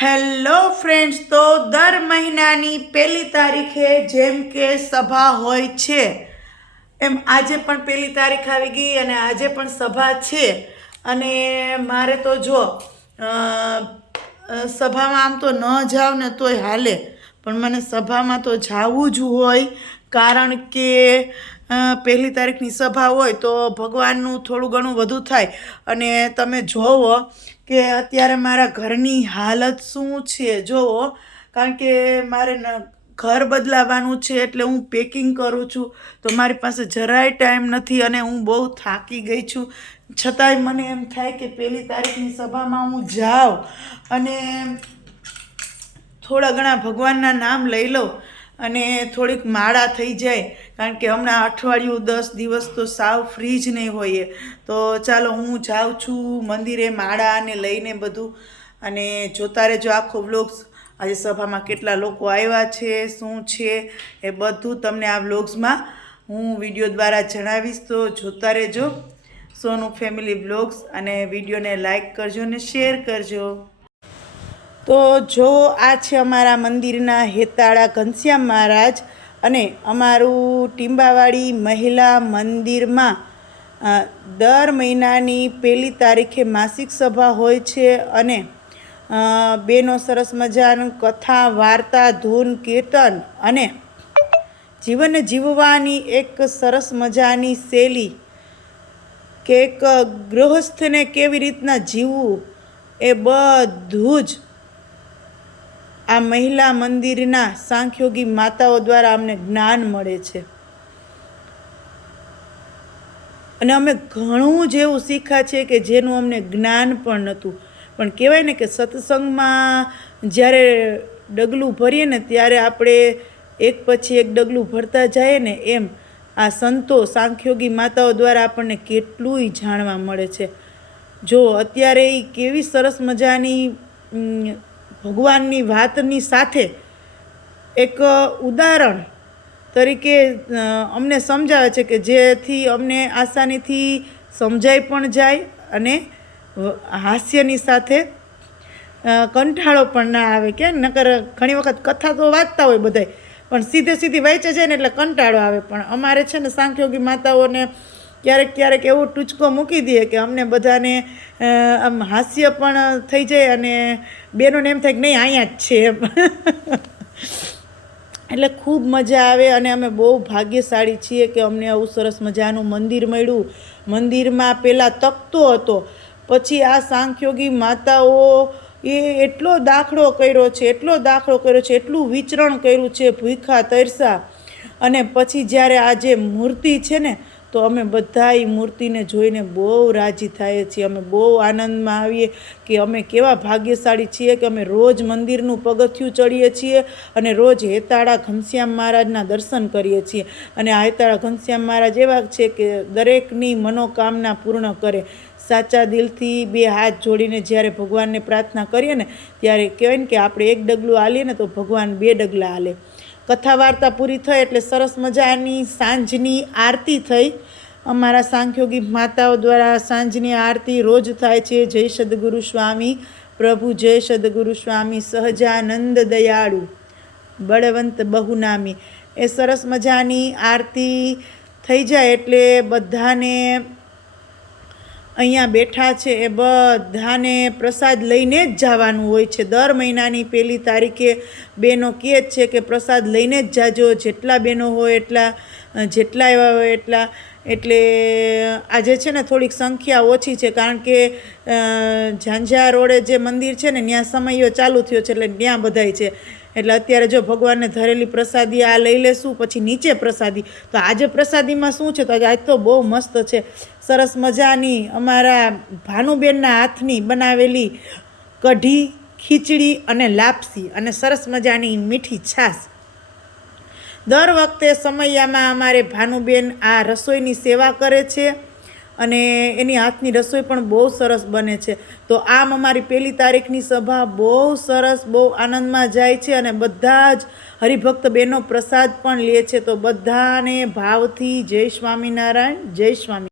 Hello friends, તો દર મહિનાની પહેલી તારીખે જેમ કે સભા હોય છે એમ આજે પણ પહેલી તારીખ આવી ગઈ અને આજે પણ સભા છે. અને મારે તો જો સભામાં આમ તો ન જાવ ને તોય હાલે, પણ મને સભામાં તો જવું જ હોય. કારણ કે પહેલી તારીખની સભા હોય તો ભગવાનનું થોડું ઘણું વધુ થાય. અને તમે જોવો કે અત્યારે મારા ઘરની હાલત શું છે જોવો. કારણ કે મારે ઘર બદલાવાનું છે એટલે હું પેકિંગ કરું છું, તો મારી પાસે જરાય ટાઈમ નથી અને હું બહુ થાકી ગઈ છું. છતાંય મને એમ થાય કે પહેલી તારીખની સભામાં હું જાઉં અને થોડા ઘણા ભગવાનના નામ લઈ લઉં અને થોડીક માળા થઈ જાય. કારણ કે હમણાં અઠવાડિયું 10 દિવસ તો સાવ ફ્રી જ નહીં હોઈએ. તો ચાલો હું જાઉં છું મંદિરે માળાને લઈને બધું. અને જોતા રહેજો આખો વ્લોગ્સ. આજે સભામાં કેટલા લોકો આવ્યા છે, શું છે એ બધું તમને આ વ્લોગ્સમાં હું વિડીયો દ્વારા જણાવીશ. તો જોતા રહેજો સોનું ફેમિલી વ્લોગ્સ અને વિડીયોને લાઈક કરજો અને શેર કરજો. તો જો આ છે અમારા મંદિરના હેતાળા ઘનશ્યામ મહારાજ. અને અમારું ટીંબાવાડી મહિલા મંદિરમાં દર મહિનાની પહેલી તારીખે માસિક સભા હોય છે. અને બેનો સરસ મજાનું કથા, વાર્તા, ધૂન, કીર્તન અને જીવન જીવવાની એક સરસ મજાની શૈલી કે એક ગૃહસ્થને કેવી રીતના જીવવું એ બધું જ આ મહિલા મંદિરના સાંખ્યોગી માતાઓ દ્વારા અમને જ્ઞાન મળે છે. અને અમે ઘણું જ એવું શીખ્યા છે કે જેનું અમને જ્ઞાન પણ નહોતું. પણ કહેવાય ને કે સત્સંગમાં જ્યારે ડગલું ભરીએ ને ત્યારે આપણે એક પછી એક ડગલું ભરતા જઈએ ને, એમ આ સંતો સાંખ્યોગી માતાઓ દ્વારા આપણને કેટલુંય જાણવા મળે છે. જો અત્યારે એ કેવી સરસ મજાની ભગવાનની વાતની સાથે એક ઉદાહરણ તરીકે અમને સમજાવે છે કે જેથી અમને આસાનીથી સમજાઈ પણ જાય અને હાસ્યની સાથે કંટાળો પણ ના આવે. કે નકર ઘણી વખત કથા તો વાંચતા હોય બધાય, પણ સીધી વાંચે જાય ને એટલે કંટાળો આવે. પણ અમારે છે ને સાંખ્યોગી માતાઓને ક્યારેક એવો ટૂચકો મૂકી દઈએ કે અમને બધાને આમ હાસ્ય પણ થઈ જાય અને બેનોને એમ થાય કે નહીં અહીંયા જ છે એમ. એટલે ખૂબ મજા આવે અને અમે બહુ ભાગ્યશાળી છીએ કે અમને આવું સરસ મજાનું મંદિર મળ્યું. મંદિરમાં પહેલાં તકતો હતો, પછી આ સાંખ્યોગી માતાઓ એટલો દાખલો કર્યો છે, એટલું વિચરણ કર્યું છે ભૂખા તરસા. અને પછી જ્યારે આ જે મૂર્તિ છે ને, તો અમે બધા એ મૂર્તિને જોઈને બહુ રાજી થઈએ છીએ. અમે બહુ આનંદમાં આવીએ કે અમે કેવા ભાગ્યશાળી છીએ કે અમે રોજ મંદિરનું પગથિયું ચડીએ છીએ અને રોજ હેતાળા ઘનશ્યામ મહારાજના દર્શન કરીએ છીએ. અને આ હેતાળા ઘનશ્યામ મહારાજ એવા છે કે દરેકની મનોકામના પૂર્ણ કરે. સાચા દિલથી બે હાથ જોડીને જ્યારે ભગવાનને પ્રાર્થના કરીએ ને, ત્યારે કહેવાય ને કે આપણે એક ડગલું હાલીએ ને તો ભગવાન 2 ડગલા હાલે. કથા વાર્તા પૂરી થઈ એટલે સરસ મજાની સાંજની આરતી થઈ. અમારા સાંખ્યોગી માતાઓ દ્વારા સાંજની આરતી રોજ થાય છે. જય સદગુરુ સ્વામી પ્રભુ, જય સદગુરુ સ્વામી સહજાનંદ દયાળુ બળવંત બહુનામી. એ સરસ મજાની આરતી થઈ જાય એટલે બધાને અહીંયા બેઠા છે એ બધાને પ્રસાદ લઈને જ જવાનું હોય છે. દર મહિનાની પહેલી તારીખે બહેનો કહે જ છે કે પ્રસાદ લઈને જ જાજો, જેટલા બહેનો હોય એટલા, જેટલા એવા હોય એટલા. એટલે આજે છે ને થોડીક સંખ્યા ઓછી છે, કારણ કે ઝાંઝા રોડે જે મંદિર છે ને ત્યાં સમયો ચાલુ થયો છે એટલે ત્યાં બધાય છે. એટલે અત્યારે જો ભગવાનને ધરેલી પ્રસાદી આ લઈ લેશું, પછી નીચે પ્રસાદી. તો આજે પ્રસાદીમાં શું છે? તો આજ તો બહુ મસ્ત છે. સરસ મજાની અમારા ભાનુબેનના હાથની બનાવેલી કઢી, ખીચડી અને લાપસી અને સરસ મજાની મીઠી છાશ. દર વખતે સમયામાં અમારે ભાનુબેન આ રસોઈની સેવા કરે છે અને એની હાથની રસોઈ પણ બહુ સરસ બને છે. તો આમ અમારી પહેલી તારીખની સભા બહુ સરસ, બહુ આનંદમાં જાય છે અને બધા જ હરિભક્ત બહેનો પ્રસાદ પણ લે છે. તો બધાને ભાવથી જય સ્વામિનારાયણ, જય સ્વામી.